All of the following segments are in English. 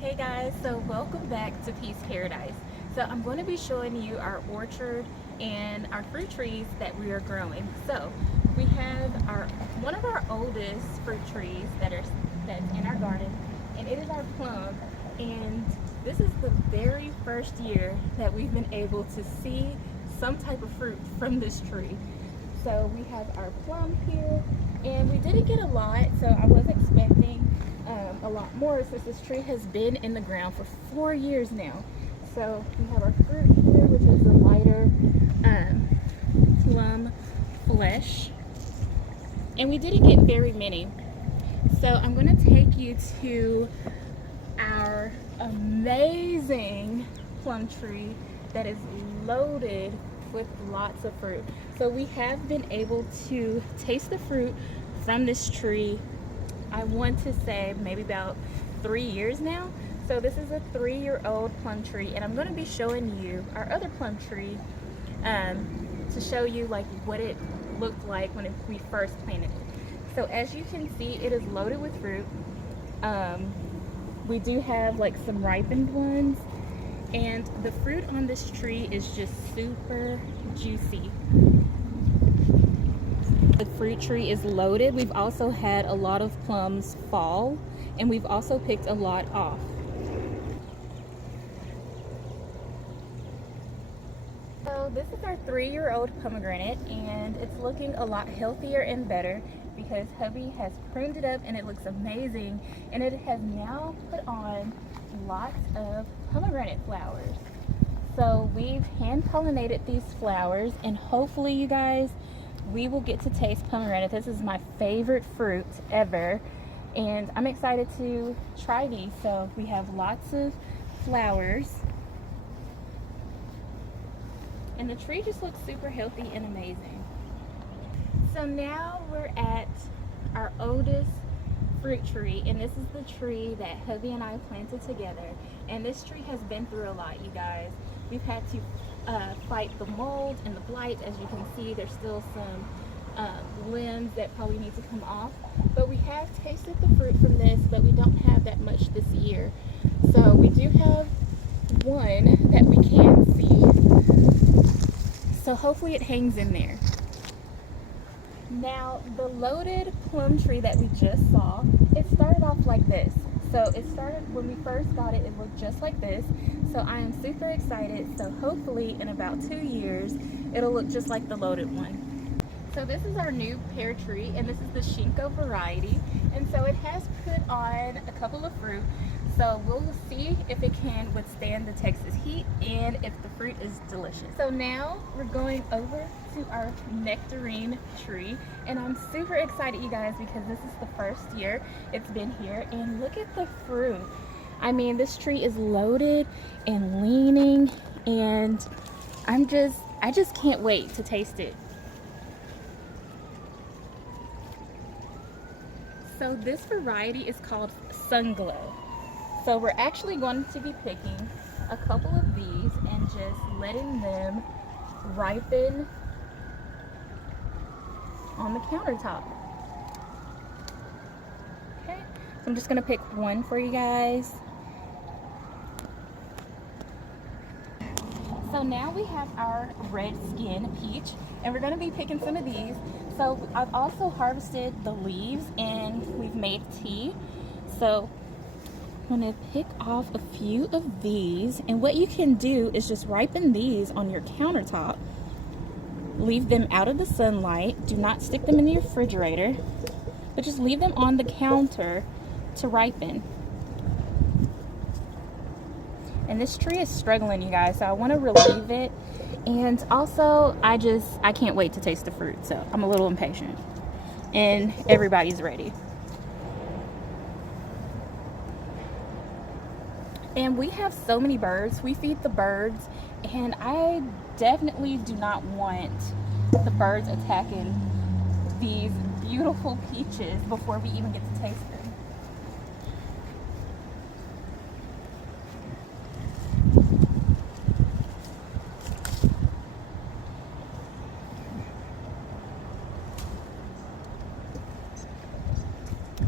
Hey guys, so welcome back to Peace Paradise. So I'm going to be showing you our orchard and our fruit trees that we are growing. So we have one of our oldest fruit trees that's in our garden, and it is our plum. And this is the very first year that we've been able to see some type of fruit from this tree. So we have our plum here, and we didn't get a lot, so I was expecting a lot more since this tree has been in the ground for 4 years now. So we have our fruit here, which is the lighter plum flesh, and we didn't get very many. So I'm going to take you to our amazing plum tree that is loaded with lots of fruit. So we have been able to taste the fruit from this tree, I want to say maybe about 3 years now. So this is a 3-year-old plum tree, and I'm going to be showing you our other plum tree to show you like what it looked like when we first planted it. So as you can see, it is loaded with fruit. We do have like some ripened ones, and the fruit on this tree is just super juicy. The fruit tree is loaded. We've also had a lot of plums fall, and we've also picked a lot off. So this is our 3-year-old pomegranate, and it's looking a lot healthier and better because hubby has pruned it up and it looks amazing, and it has now put on lots of pomegranate flowers. So we've hand pollinated these flowers, and hopefully you guys, we will get to taste pomegranate. This is my favorite fruit ever, and I'm excited to try these. So we have lots of flowers, and the tree just looks super healthy and amazing. So now we're at our oldest fruit tree, and this is the tree that hubby and I planted together, and this tree has been through a lot, you guys. We've had to fight the mold and the blight. As you can see, there's still some limbs that probably need to come off, but we have tasted the fruit from this, but we don't have that much this year. So we do have one that we can see, so hopefully it hangs in there. Now the loaded plum tree that we just saw, it started off like this. So it started when we first got it, it looked just like this. So I am super excited. So hopefully in about 2 years, it'll look just like the loaded one. So this is our new pear tree, and this is the Shinko variety. And so it has put on a couple of fruit. So we'll see if it can withstand the Texas heat and if the fruit is delicious. So now we're going over to our nectarine tree, and I'm super excited, you guys, because this is the first year it's been here, and look at the fruit. I mean, this tree is loaded and leaning, and I just can't wait to taste it. So this variety is called Sunglow. So we're actually going to be picking a couple of these and just letting them ripen on the countertop. Okay, so I'm just gonna pick one for you guys. So now we have our red skin peach, and we're gonna be picking some of these. So I've also harvested the leaves, and we've made tea. So I'm gonna pick off a few of these, and what you can do is just ripen these on your countertop. Leave them out of the sunlight. Do not stick them in the refrigerator, but just leave them on the counter to ripen. And this tree is struggling, you guys, so I want to relieve it. And also, I can't wait to taste the fruit, so I'm a little impatient. And everybody's ready. And we have so many birds. We feed the birds, and I definitely do not want the birds attacking these beautiful peaches before we even get to taste them.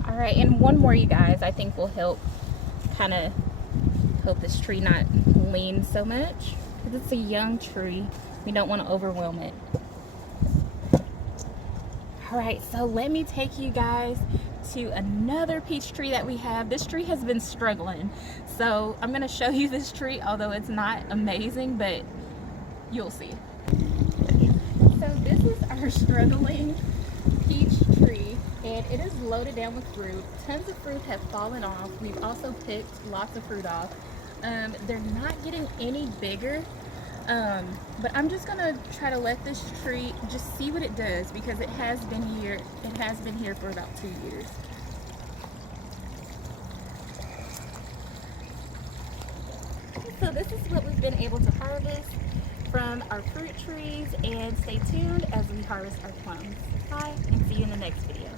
All right, and one more, you guys, I think will help kind of hope this tree not lean so much, because it's a young tree. We don't want to overwhelm it. All right, so let me take you guys to another peach tree that we have. This tree has been struggling, so I'm gonna show you this tree, although it's not amazing, but you'll see. So this is our struggling peach tree, and it is loaded down with fruit. Tons of fruit have fallen off. We've also picked lots of fruit off. They're not getting any bigger, but I'm just gonna try to let this tree just see what it does, because it has been here for about 2 years. So this is what we've been able to harvest from our fruit trees, and stay tuned as we harvest our plums. Bye, and see you in the next video.